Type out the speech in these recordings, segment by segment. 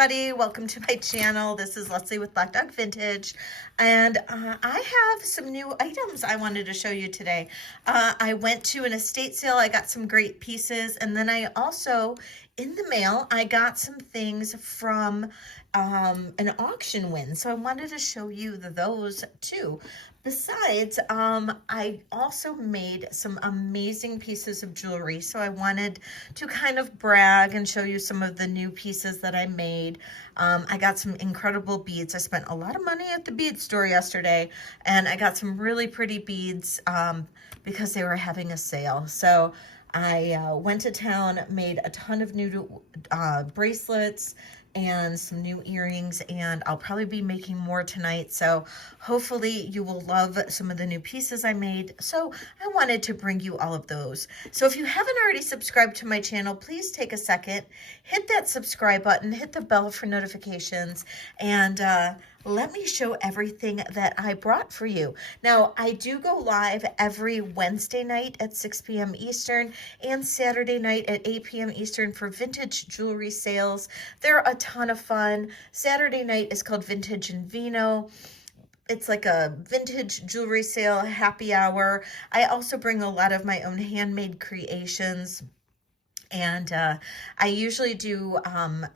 everybody, welcome to my channel. This is Leslie with Black Dog Vintage, and I have some new items I wanted to show you today. I went to an estate sale. I got some great pieces, and then I also, in the mail, I got some things from an auction win, so I wanted to show you those too. Besides, I also made some amazing pieces of jewelry, so I wanted to kind of brag and show you some of the new pieces that I made. I got some incredible beads. I spent a lot of money at the bead store yesterday, and I got some really pretty beads because they were having a sale. So I went to town, made a ton of new bracelets and some new earrings, and I'll probably be making more tonight, so hopefully you will love some of the new pieces I made. So I wanted to bring you all of those. So if you haven't already subscribed to my channel, please take a second, hit that subscribe button, hit the bell for notifications, and let me show everything that I brought for you. Now, I do go live every Wednesday night at 6 p.m. Eastern and Saturday night at 8 p.m. Eastern for vintage jewelry sales. They're a ton of fun. Saturday night is called Vintage and Vino. It's like a vintage jewelry sale, happy hour. I also bring a lot of my own handmade creations. And I usually do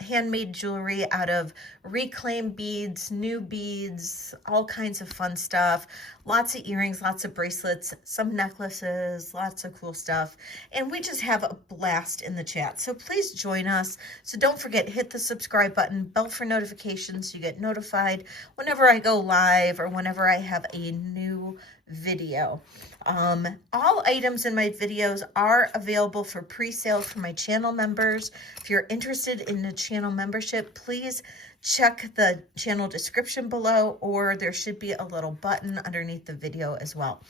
handmade jewelry out of reclaimed beads, new beads, all kinds of fun stuff. Lots of earrings, lots of bracelets, some necklaces, lots of cool stuff. And we just have a blast in the chat. So please join us. So don't forget, hit the subscribe button, bell for notifications so you get notified whenever I go live or whenever I have a new video. All items in my videos are available for pre-sale for my channel members. If you're interested in the channel membership, please check the channel description below, or there should be a little button underneath the video as well.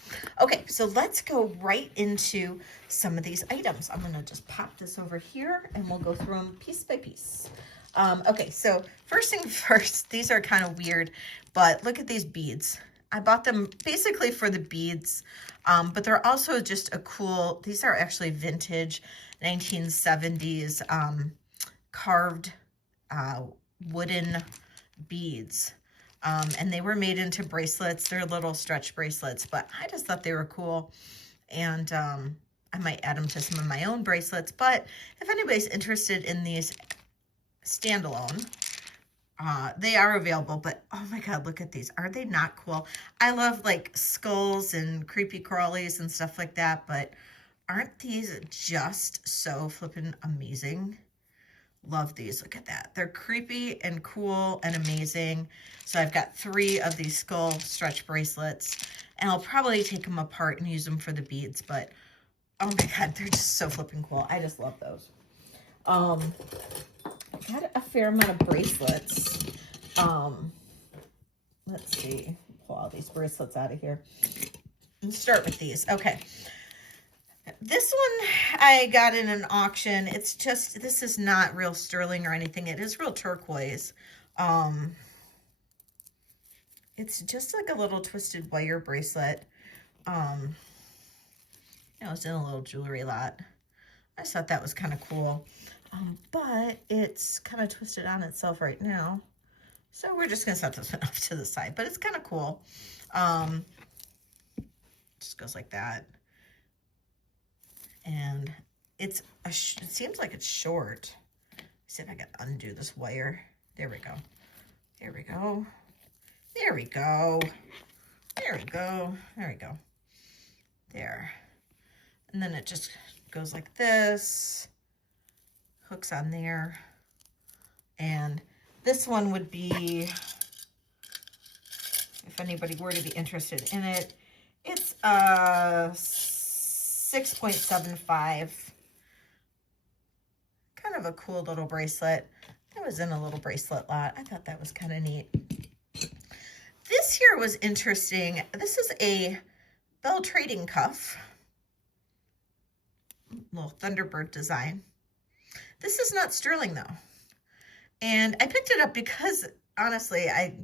Okay, so let's go right into some of these items. I'm gonna just pop this over here and we'll go through them piece by piece. Okay, so first thing first, these are kind of weird, but look at these beads. I bought them basically for the beads, but they're also just a cool, these are actually vintage 1970s carved wooden beads. And they were made into bracelets. They're little stretch bracelets, but I just thought they were cool. And I might add them to some of my own bracelets, but if anybody's interested in these standalone, they are available, but oh my God, look at these. Are they not cool? I love like skulls and creepy crawlies and stuff like that, but aren't these just so flippin' amazing? Love these. Look at that. They're creepy and cool and amazing. So I've got 3 of these skull stretch bracelets, and I'll probably take them apart and use them for the beads, but oh my God, they're just so flippin' cool. I just love those. Got a fair amount of bracelets. Let's see, pull all these bracelets out of here. Let's start with these. Okay. This one I got in an auction. It's just, this is not real sterling or anything. It is real turquoise. It's just like a little twisted wire bracelet. It was in a little jewelry lot. I just thought that was kind of cool. But it's kind of twisted on itself right now. So we're just going to set this one off to the side. But it's kind of cool. Just goes like that. And it seems like it's short. Let's see if I can undo this wire. There we go. There we go. There we go. There we go. There we go. There. And then it just goes like this. Hooks on there. And this one would be, if anybody were to be interested in it, it's 6.75. Kind of a cool little bracelet. I was in a little bracelet lot. I thought that was kind of neat. This here was interesting. This is a bell trading cuff. Little Thunderbird design. This is not sterling though. And I picked it up because honestly, I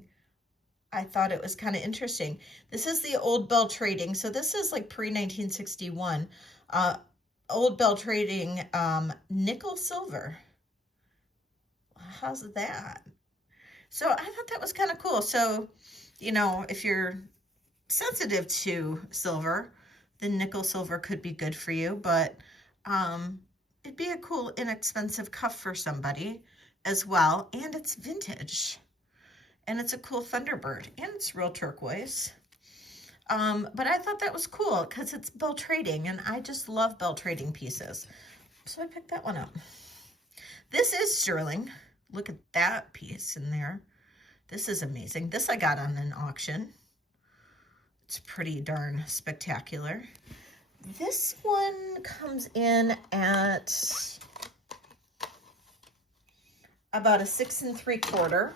thought it was kind of interesting. This is the old bell trading. So this is like pre-1961. Old bell trading nickel silver. Wow, how's that? So I thought that was kind of cool. So, you know, if you're sensitive to silver, then nickel silver could be good for you, but it'd be a cool, inexpensive cuff for somebody as well. And it's vintage. And it's a cool Thunderbird. And it's real turquoise. But I thought that was cool because it's bell trading, and I just love bell trading pieces. So I picked that one up. This is sterling. Look at that piece in there. This is amazing. This I got on an auction. It's pretty darn spectacular. This one comes in at about a 6 3/4.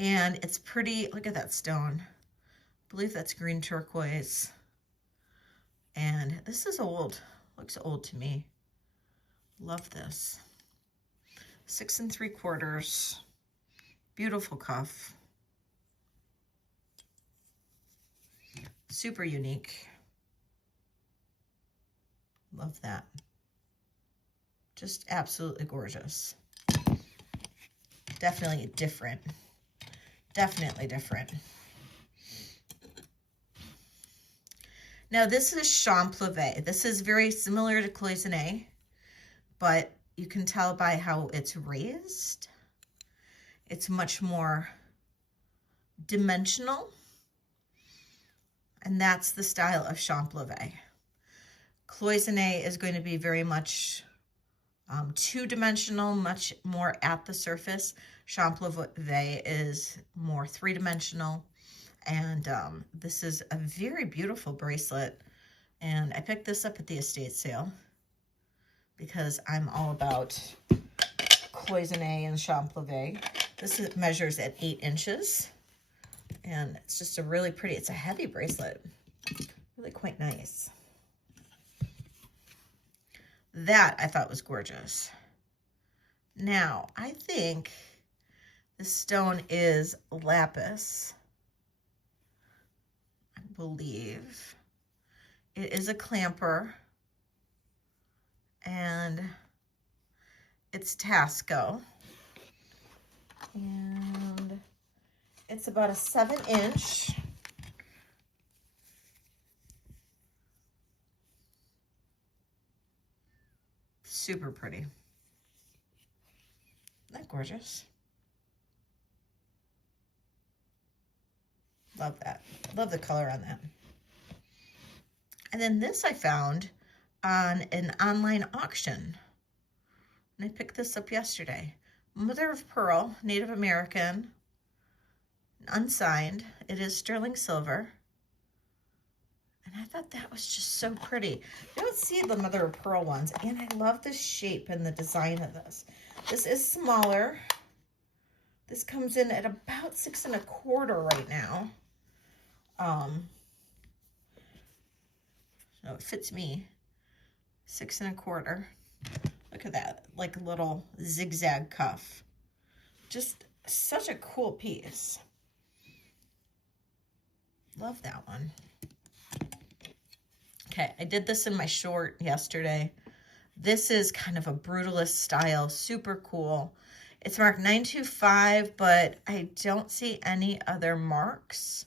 And it's pretty, look at that stone. I believe that's green turquoise. And this is old. Looks old to me. Love this. 6 3/4. Beautiful cuff. Super unique. Love that. Just absolutely gorgeous. Definitely different. Definitely different. Now this is Champlavé. This is very similar to cloisonné, but you can tell by how it's raised. It's much more dimensional, and that's the style of Champlavé. Cloisonné is going to be very much two-dimensional, much more at the surface. Champlavé is more three-dimensional, and this is a very beautiful bracelet, and I picked this up at the estate sale because I'm all about cloisonné and Champlavé. This measures at 8 inches, and it's just a really pretty, it's a heavy bracelet, really quite nice. That I thought was gorgeous. Now, I think this stone is lapis. I believe. It is a clamper. And it's Taxco. And it's about a 7-inch. Super pretty. Isn't that gorgeous? Love that. Love the color on that. And then this I found on an online auction. And I picked this up yesterday. Mother of Pearl, Native American, unsigned. It is sterling silver. And I thought that was just so pretty. You don't see the mother of pearl ones. And I love the shape and the design of this. This is smaller. This comes in at about 6 1/4 right now. So it fits me. 6 1/4. Look at that, like a little zigzag cuff. Just such a cool piece. Love that one. Okay, I did this in my short yesterday. This is kind of a brutalist style, super cool. It's marked 925, but I don't see any other marks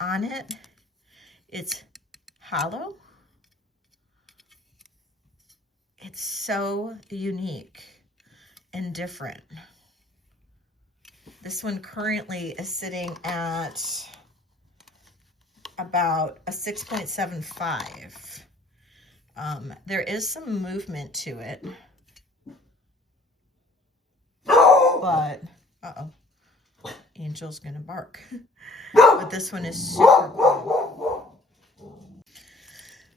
on it. It's hollow. It's so unique and different. This one currently is sitting at about a 6.75. There is some movement to it, but Angel's gonna bark. But this one is super cool.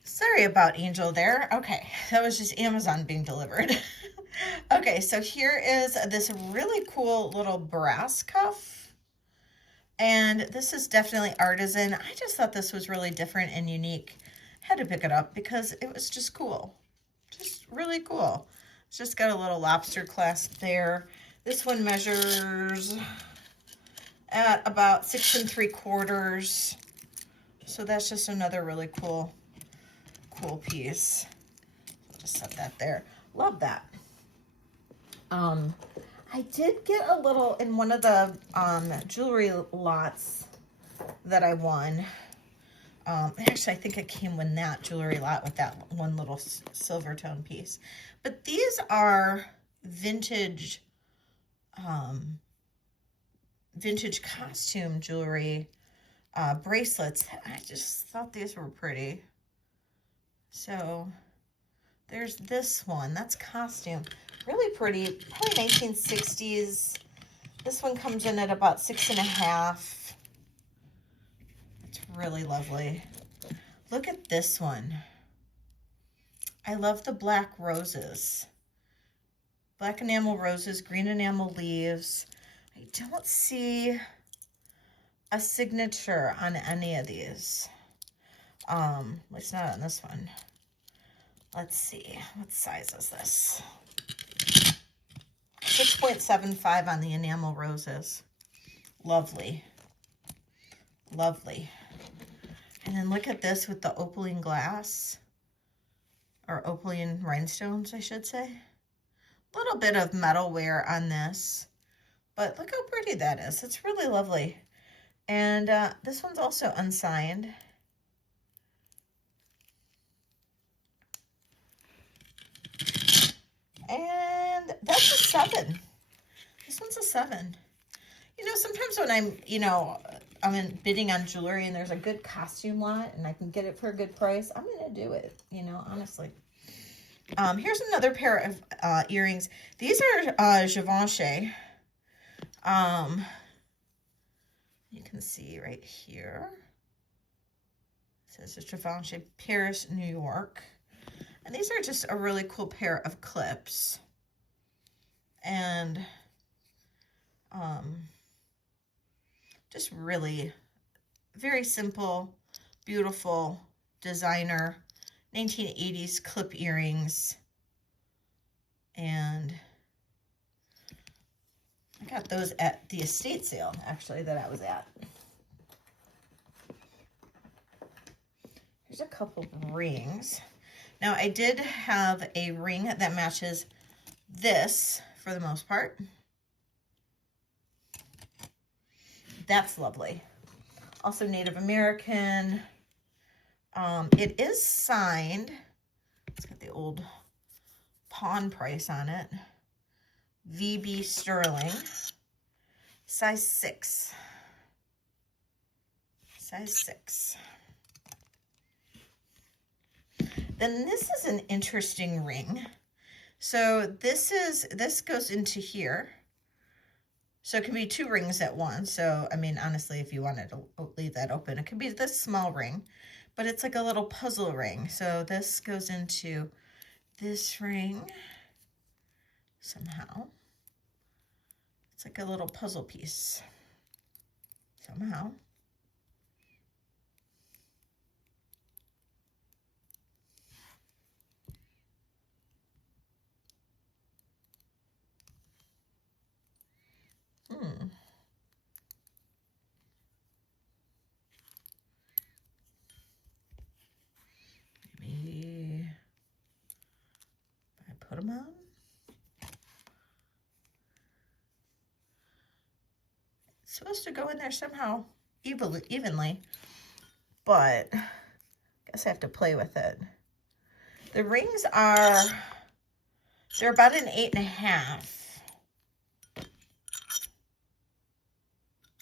Sorry about Angel there. Okay, that was just Amazon being delivered. Okay, so here is this really cool little brass cuff. And this is definitely artisan. I just thought this was really different and unique. Had to pick it up because it was just cool. Just really cool. It's just got a little lobster clasp there. This one measures at about 6 3/4. So that's just another really cool piece. I'll just set that there. Love that. I did get a little in one of the jewelry lots that I won. Actually, I think it came with that jewelry lot with that one little silver tone piece. But these are vintage, vintage costume jewelry bracelets. I just thought these were pretty. So there's this one. That's costume. Really pretty. Probably 1960s. This one comes in at about 6.5. It's really lovely. Look at this one. I love the black roses. Black enamel roses, green enamel leaves. I don't see a signature on any of these. It's not on this one. Let's see, what size is this? 6.75 on the enamel roses. Lovely. Lovely. And then look at this with the opaline glass, or opaline rhinestones, I should say. A little bit of metal wear on this, but look how pretty that is. It's really lovely. And this one's also unsigned. And that's a 7. This one's a 7. You know, sometimes when I'm bidding on jewelry and there's a good costume lot and I can get it for a good price, I'm going to do it, honestly. Here's another pair of earrings. These are Givenchy. You can see right here. It says it's Givenchy, Paris, New York. And these are just a really cool pair of clips. And just really very simple, beautiful, designer 1980s clip earrings. And I got those at the estate sale, actually, that I was at. Here's a couple rings. Now, I did have a ring that matches this for the most part. That's lovely. Also Native American. It is signed. It's got the old pawn price on it. VB Sterling. Size 6. Size 6. Then this is an interesting ring. So this goes into here. So it can be 2 rings at once. So, I mean, honestly, if you wanted to leave that open, it could be this small ring, but it's like a little puzzle ring. So this goes into this ring somehow. It's like a little puzzle piece somehow. Maybe if I put them on. It's supposed to go in there somehow evenly, but I guess I have to play with it. The rings they're about an 8.5.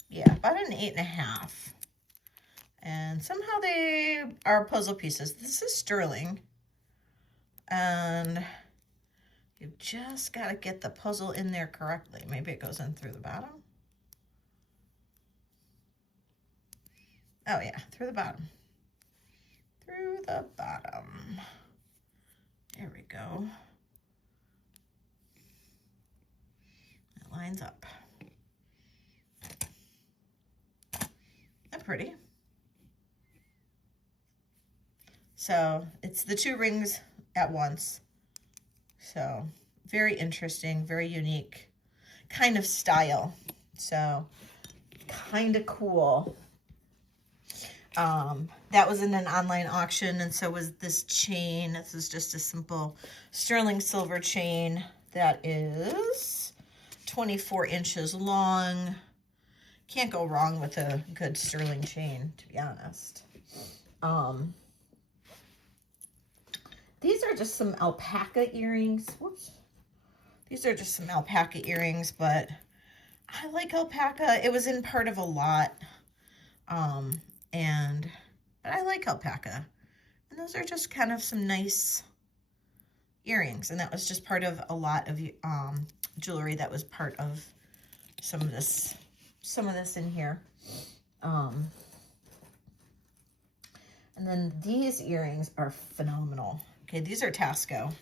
Yeah, about an 8.5. And somehow they are puzzle pieces. This is sterling. And you've just got to get the puzzle in there correctly. Maybe it goes in through the bottom. Oh yeah, through the bottom. Through the bottom. There we go. It lines up. That's pretty. So it's the 2 rings at once. So very interesting, very unique kind of style. So kind of cool. That was in an online auction, and so was this chain. This is just a simple sterling silver chain that is 24 inches long. Can't go wrong with a good sterling chain, to be honest. These are just some alpaca earrings. Whoops. These are just some alpaca earrings, but I like alpaca. It was in part of a lot. But I like alpaca. And those are just kind of some nice earrings. And that was just part of a lot of jewelry that was part of some of this in here. And then these earrings are phenomenal. Okay, these are Taxco.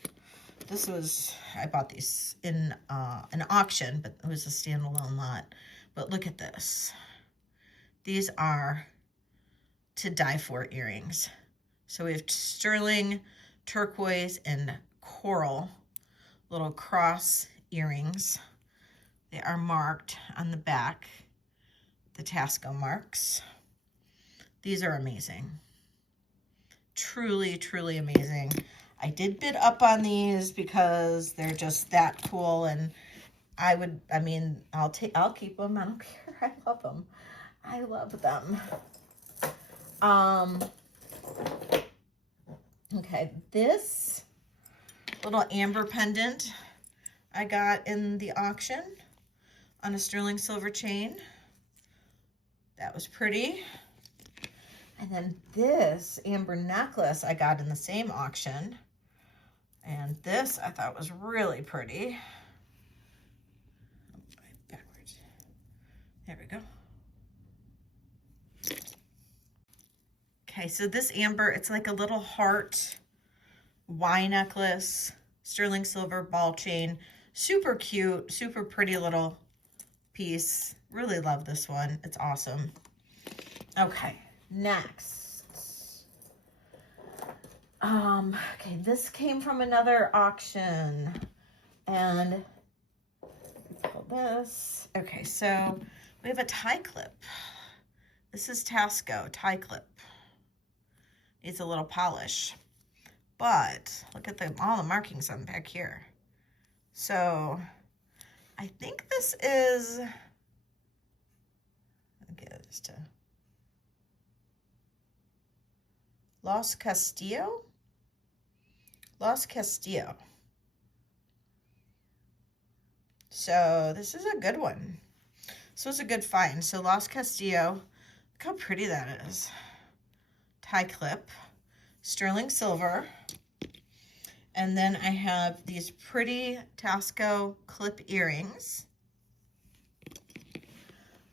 I bought these in an auction, but it was a standalone lot. But look at this. These are to die for earrings. So we have sterling, turquoise, and coral little cross earrings. They are marked on the back, the Taxco marks. These are amazing. Truly, truly amazing. I did bid up on these because they're just that cool, and I'll keep them. I don't care. I love them. I love them. Okay, this little amber pendant I got in the auction on a sterling silver chain. That was pretty. And then this amber necklace I got in the same auction. And this I thought was really pretty. Backwards. There we go. Okay, so this amber, it's like a little heart Y necklace, sterling silver ball chain. Super cute, super pretty little piece. Really love this one. It's awesome. Okay, next. Okay, this came from another auction. And pull this. Okay, so we have a tie clip. This is Taxco tie clip. Needs a little polish. But look at all the markings on back here. So I think this is, I'll get this to Los Castillo. So this is a good one. This was a good find. So Los Castillo, look how pretty that is. Tie clip, sterling silver. And then I have these pretty Taxco clip earrings.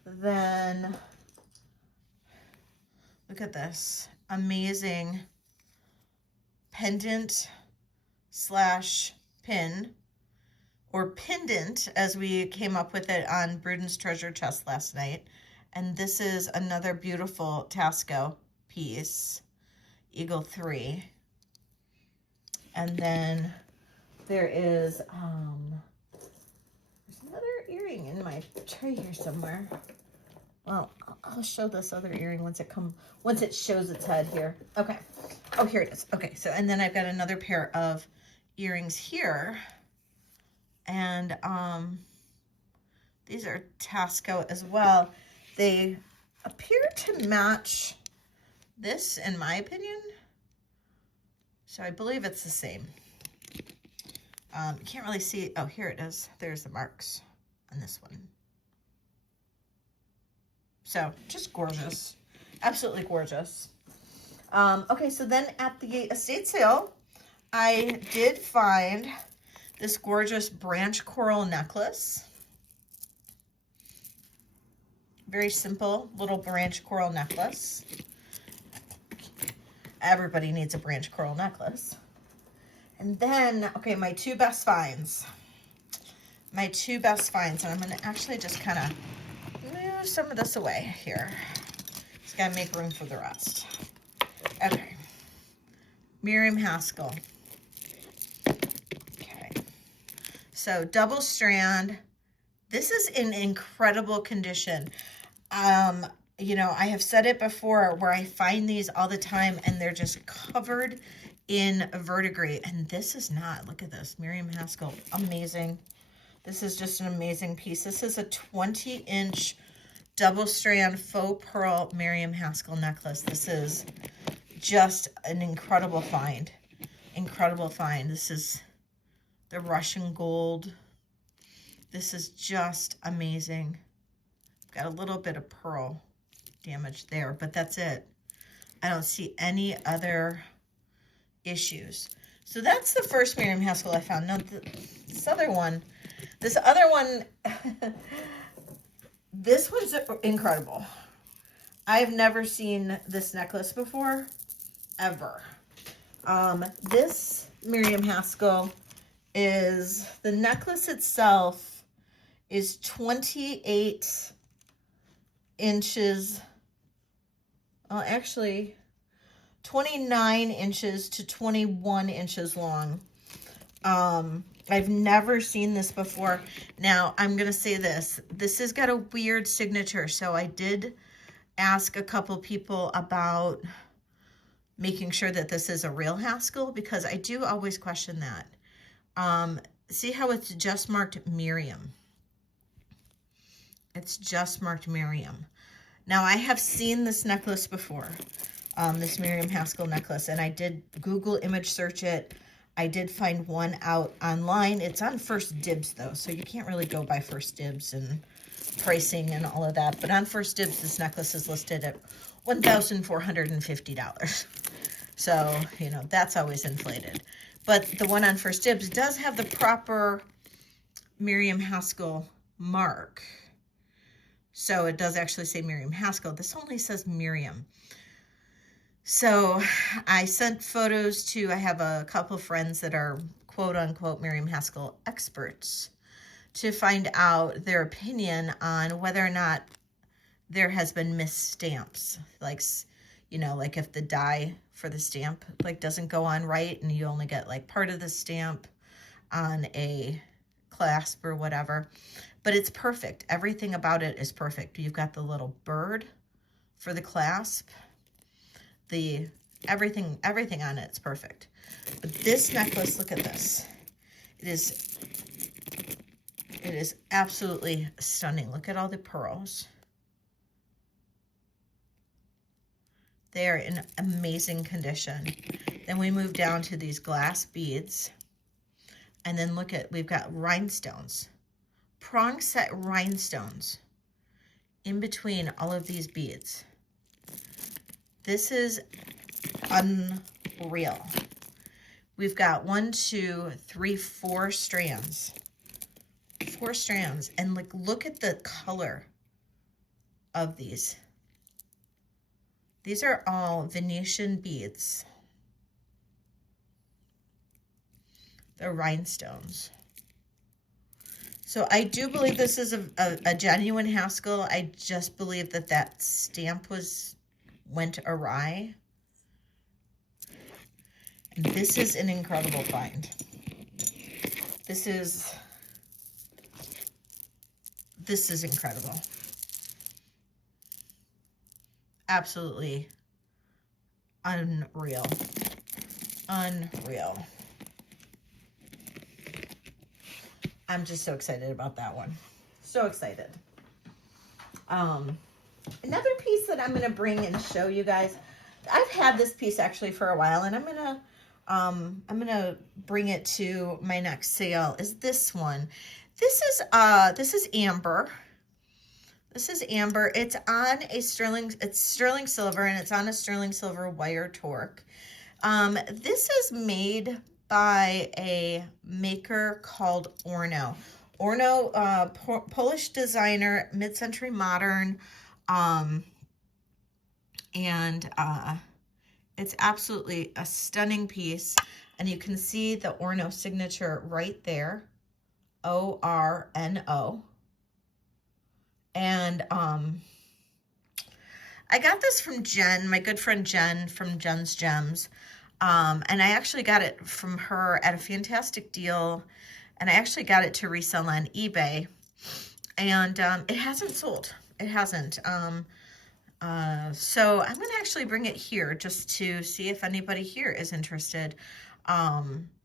Then look at this amazing pendant slash pin, or pendant as we came up with it on Bruden's treasure chest last night. And this is another beautiful Taxco piece, Eagle 3. And then there is there's another earring in my tray here somewhere. Well, I'll show this other earring once it shows its head here. Okay. Oh, here it is. Okay, so and then I've got another pair of earrings here. And these are Taxco as well. They appear to match this, in my opinion. So I believe it's the same. You can't really see. Oh, here it is. There's the marks on this one. So just gorgeous. Absolutely gorgeous. Okay, so then at the estate sale, I did find this gorgeous branch coral necklace. Very simple little branch coral necklace. Everybody needs a branch coral necklace. And then, okay, my two best finds. And I'm going to actually just kind of move some of this away here. Just got to make room for the rest. Okay. Miriam Haskell. Okay. So double strand. This is in incredible condition. You know, I have said it before where I find these all the time and they're just covered in verdigris. And this is not, look at this, Miriam Haskell, amazing. This is just an amazing piece. This is a 20-inch double strand faux pearl Miriam Haskell necklace. This is just an incredible find. Incredible find. This is the Russian gold. This is just amazing. Got a little bit of pearl damage there, but that's it. I don't see any other issues. So that's the first Miriam Haskell I found. No, this other one, this one's incredible. I've never seen this necklace before, ever. This Miriam Haskell is, the necklace itself is 28 inches, well, actually 29 inches to 21 inches long. I've never seen this before. Now, I'm going to say this. This has got a weird signature, so I did ask a couple people about making sure that this is a real Haskell, because I do always question that. See how it's just marked Miriam? It's just marked Miriam. Now, I have seen this necklace before, this Miriam Haskell necklace, and I did Google image search it. I did find one out online. It's on First Dibs, though, so you can't really go by First Dibs and pricing and all of that. But on First Dibs, this necklace is listed at $1,450. So, you know, that's always inflated. But the one on First Dibs does have the proper Miriam Haskell mark. So it does actually say Miriam Haskell. This only says Miriam. So I sent photos to, I have a couple of friends that are quote unquote Miriam Haskell experts, to find out their opinion on whether or not there has been missed stamps. Like, you know, like if the die for the stamp like doesn't go on right and you only get like part of the stamp on a clasp or whatever. But it's perfect. Everything about it is perfect. You've got the little bird for the clasp. Everything on it's perfect. But this necklace, look at this. It is absolutely stunning. Look at all the pearls. They are in amazing condition. Then we move down to these glass beads. And then look at, we've got rhinestones. Prong set rhinestones in between all of these beads. This is unreal. We've got 1, 2, 3, 4 strands. 4 strands. And like, look at the color of these. These are all Venetian beads. They're rhinestones. So I do believe this is a genuine Haskell. I just believe that that stamp went awry. And this is an incredible find. This is incredible. Absolutely unreal. Unreal. I'm just so excited about that one. So excited. Another piece that I'm going to bring and show you guys. I've had this piece actually for a while, and I'm going to bring it to my next sale. Is this one? This is amber. This is amber. It's on a sterling silver, and it's on a sterling silver wire torque. This is made by a maker called Orno. Orno, Polish designer, mid-century modern, and it's absolutely a stunning piece. And you can see the Orno signature right there, O-R-N-O. And I got this from Jen, my good friend Jen from Jen's Gems. And I actually got it from her at a fantastic deal. And I actually got it to resell on eBay. And it hasn't sold. It hasn't. So I'm going to actually bring it here just to see if anybody here is interested.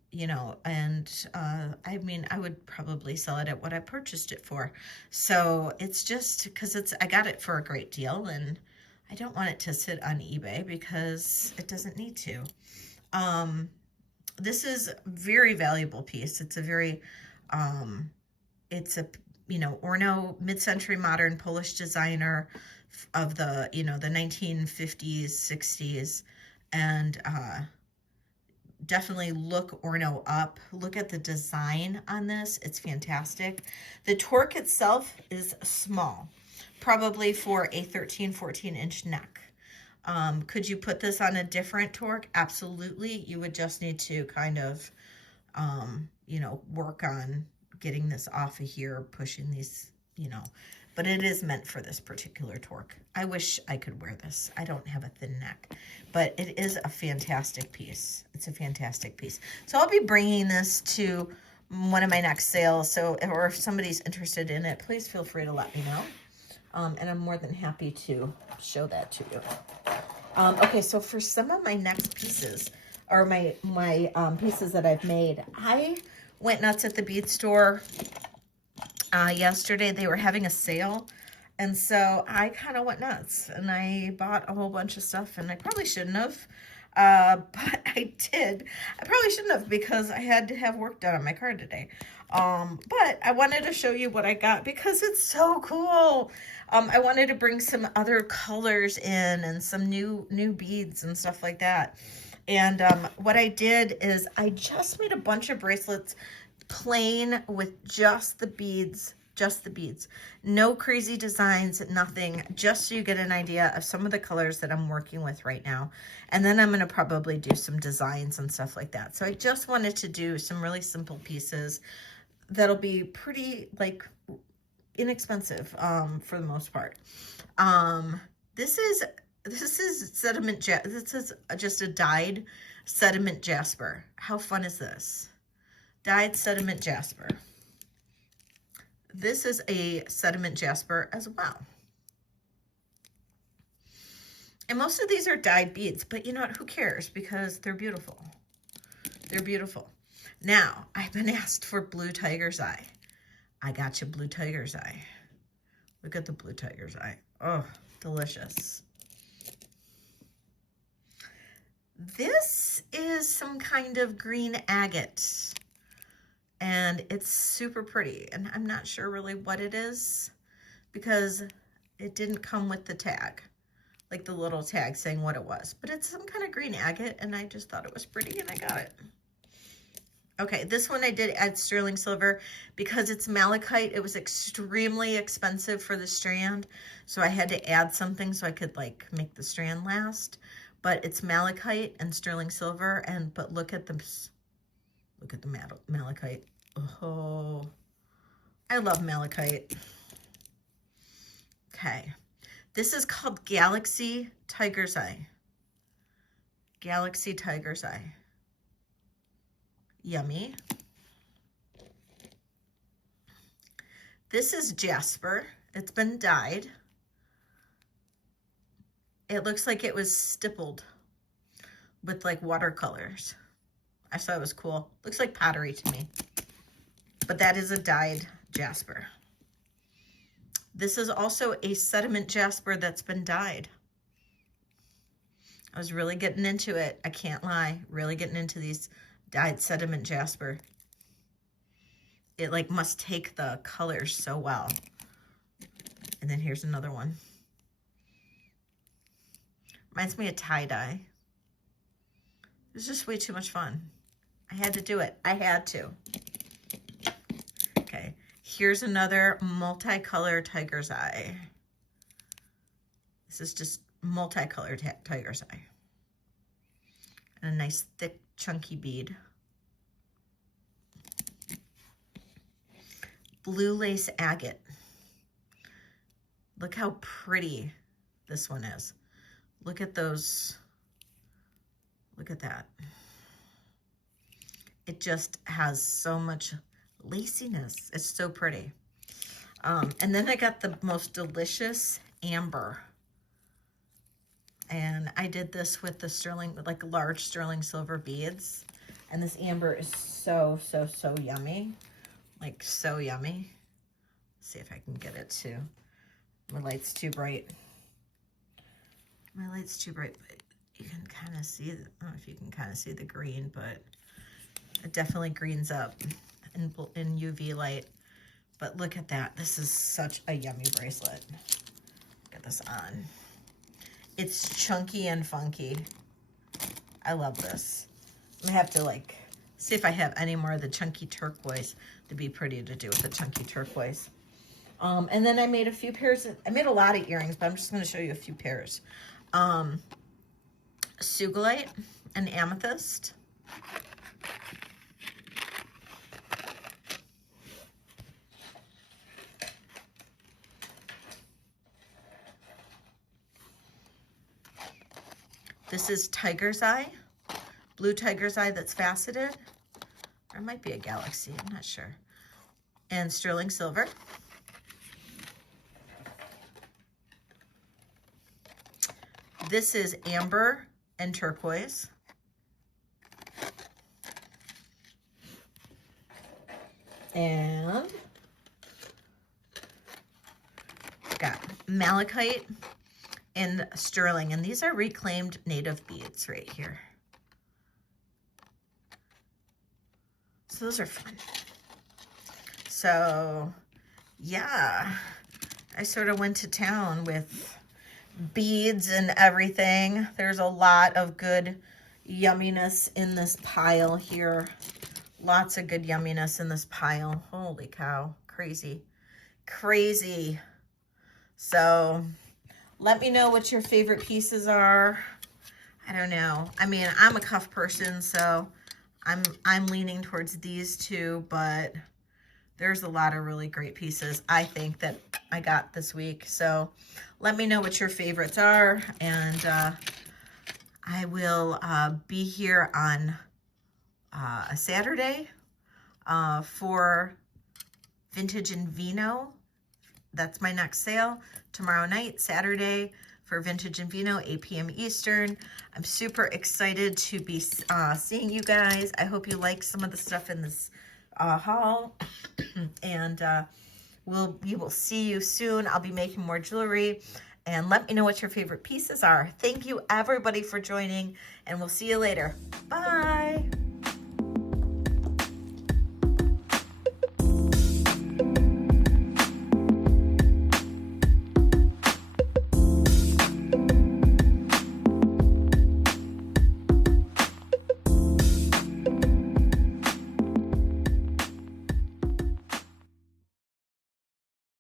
You know, and I mean, I would probably sell it at what I purchased it for. So it's just because I got it for a great deal, and I don't want it to sit on eBay because it doesn't need to. This is a very valuable piece. It's a very, it's a, you know, Orno, mid-century modern Polish designer of the, you know, the 1950s, 60s, and definitely look Orno up. Look at the design on this. It's fantastic. The torque itself is small, probably for a 13, 14-inch neck. Could you put this on a different torque? Absolutely. You would just need to kind of, you know, work on getting this off of here, pushing these, you know, but it is meant for this particular torque. I wish I could wear this. I don't have a thin neck, but it is a fantastic piece. It's a fantastic piece. So I'll be bringing this to one of my next sales. So, or if somebody's interested in it, please feel free to let me know. And I'm more than happy to show that to you. Okay, so for some of my next pieces, or my pieces that I've made, I went nuts at the bead store yesterday. They were having a sale, and so I kind of went nuts, and I bought a whole bunch of stuff, and I probably shouldn't have, but I did. I probably shouldn't have because I had to have work done on my car today. But I wanted to show you what I got because it's so cool. I wanted to bring some other colors in and some new beads and stuff like that. And what I did is I just made a bunch of bracelets plain with just the beads. No crazy designs, nothing, just so you get an idea of some of the colors that I'm working with right now. And then I'm going to probably do some designs and stuff like that. So I just wanted to do some really simple pieces that'll be pretty, like, inexpensive for the most part. This is sediment, this is just a dyed sediment jasper. How fun is this? Dyed sediment jasper. This is a sediment jasper as well. And most of these are dyed beads, but you know what? Who cares? Because they're beautiful. They're beautiful. Now, I've been asked for blue tiger's eye. I got you blue tiger's eye. Look at the blue tiger's eye. Oh, delicious. This is some kind of green agate. And it's super pretty. And I'm not sure really what it is because it didn't come with the tag, like the little tag saying what it was. But it's some kind of green agate, and I just thought it was pretty, and I got it. Okay, this one I did add sterling silver because it's malachite. It was extremely expensive for the strand, so I had to add something so I could like make the strand last. But it's malachite and sterling silver, and but look at the malachite. Oh, I love malachite. Okay, this is called Galaxy Tiger's Eye. Galaxy Tiger's Eye. Yummy. This is jasper. It's been dyed. It looks like it was stippled with like watercolors. I thought it was cool. Looks like pottery to me. But that is a dyed jasper. This is also a sediment jasper that's been dyed. I was really getting into it. I can't lie. Really getting into these dyed sediment jasper. It like must take the colors so well. And then here's another one. Reminds me of tie-dye. It's just way too much fun. I had to do it. I had to. Okay, here's another multicolor tiger's eye. This is just multicolored tiger's eye. And a nice thick chunky bead. Blue lace agate. Look how pretty this one is. Look at those. Look at that. It just has so much laciness. It's so pretty. And then I got the most delicious amber. And I did this with the sterling, like large sterling silver beads. And this amber is so, so, so yummy. Like so yummy. Let's see if I can get it to, my light's too bright. My light's too bright, but you can kind of see, I don't know if you can kind of see the green, but it definitely greens up in UV light. But look at that. This is such a yummy bracelet. Get this on. It's chunky and funky. I love this. I'm gonna have to like see if I have any more of the chunky turquoise. To be pretty to do with the chunky turquoise. And then I made a few pairs. I made a lot of earrings, but I'm just gonna show you a few pairs. Sugilite and amethyst. This is tiger's eye, blue tiger's eye that's faceted. Or it might be a galaxy, I'm not sure. And sterling silver. This is amber and turquoise. And got malachite and sterling, and these are reclaimed native beads right here. So those are fun. So yeah, I sort of went to town with beads and everything. There's a lot of good yumminess in this pile here. Lots of good yumminess in this pile. Holy cow, crazy, crazy. So let me know what your favorite pieces are. I don't know. I mean, I'm a cuff person, so I'm leaning towards these two, but there's a lot of really great pieces, I think, that I got this week. So let me know what your favorites are, and I will be here on a Saturday for Vintage and Vino. That's my next sale. Tomorrow night, Saturday, for Vintage and Vino, 8 p.m. Eastern. I'm super excited to be seeing you guys. I hope you like some of the stuff in this haul. And we will see you soon. I'll be making more jewelry. And let me know what your favorite pieces are. Thank you, everybody, for joining. And we'll see you later. Bye.